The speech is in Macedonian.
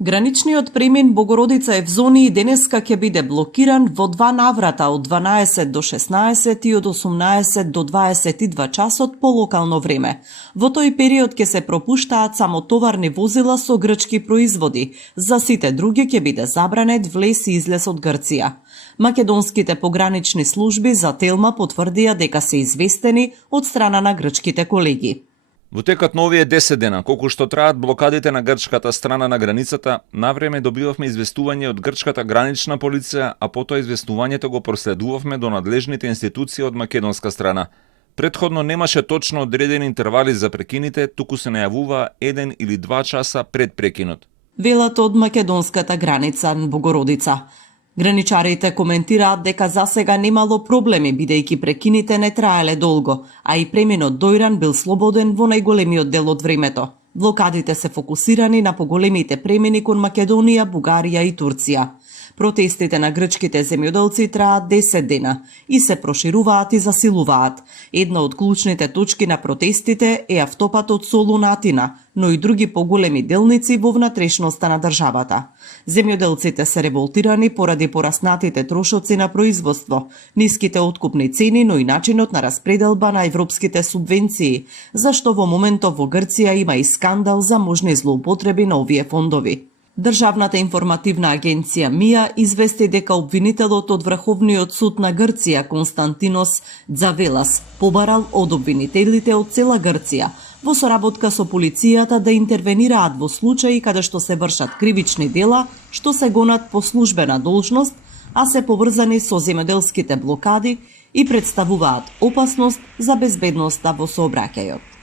Граничниот премин Богородица Евзонии денеска ќе биде блокиран во 2 наврата од 12 до 16 и од 18 до 22 часот по локално време. Во тој период ќе се пропуштаат само товарни возила со грчки производи. За сите други ќе биде забранет влез и излез од Грција. Македонските погранични служби за Телма потврдија дека се известени од страна на грчките колеги. Во текот на овие 10 дена, колку што траат блокадите на грчката страна на границата, навреме добивавме известување од грчката гранична полиција, а потоа известувањето го проследувавме до надлежните институции од македонска страна. Претходно немаше точно одредени интервали за прекините, туку се најавуваа 1 или 2 часа пред прекинот. Велат од македонската граница Богородица. Граничарите коментираат дека засега немало проблеми, бидејќи прекините не траеле долго, а и преминот дојран бил слободен во најголемиот дел од времето. Блокадите се фокусирани на поголемите премини кон Македонија, Бугарија и Турција. Протестите на грчките земјоделци траат 10 дена и се прошируваат и засилуваат. Една од клучните точки на протестите е автопатот Солун-Атина, но и други поголеми делници во внатрешноста на државата. Земјоделците се револтирани поради пораснатите трошоци на производство, ниските откупни цени, но и начинот на распределба на европските субвенции, зашто во моментов во Грција има и скандал за можни злоупотреби на овие фондови. Државната информативна агенција МИА извести дека обвинителот од Врховниот суд на Грција Константинос Дзавелас побарал од обвинителите од цела Грција во соработка со полицијата да интервенираат во случаи каде што се вршат кривични дела што се гонат по службена должност, а се поврзани со земјоделските блокади и представуваат опасност за безбедноста во сообраќајот.